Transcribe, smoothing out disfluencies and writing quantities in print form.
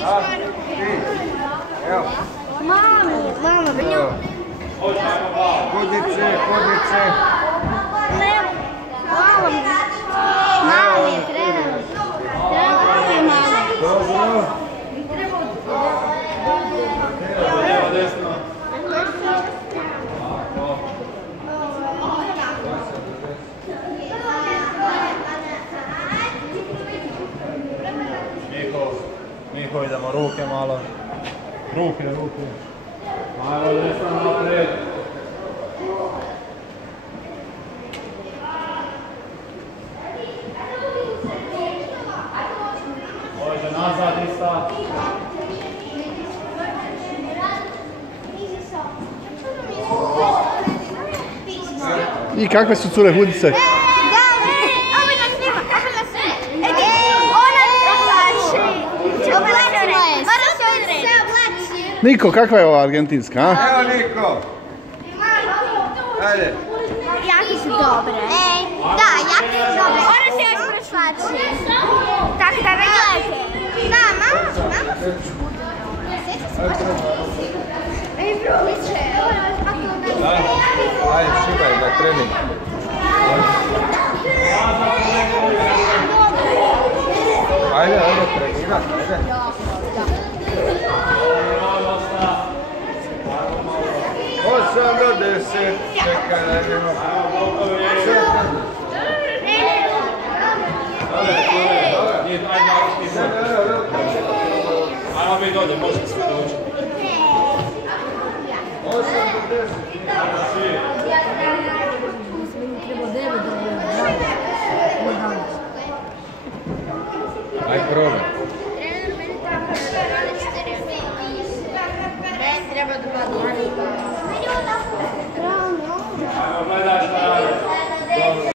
Evo. Mama, Podice. Mami, treba mi mama. Dobro. Miho, idemo ruke malo. Ruke. Malo desno naprijed. Može nazad ista. I kakve su cure hudice? Niko, kakva je ova argentinska, a? Evo Niko. Ajde. Jaki su dobre. Da, jaki su dobre. Ona se još preslači. Tako da me gledajte. Da, mama se sjeća se baš Ej, bruliće. Ajde, šibaj na trening. Ajde, trenirat, ajde. 8 do 10, čekaj da idemo. Ajmo mi dolje, možemo se doći. 8 do 10. Aj probaj. Treba 2 dana.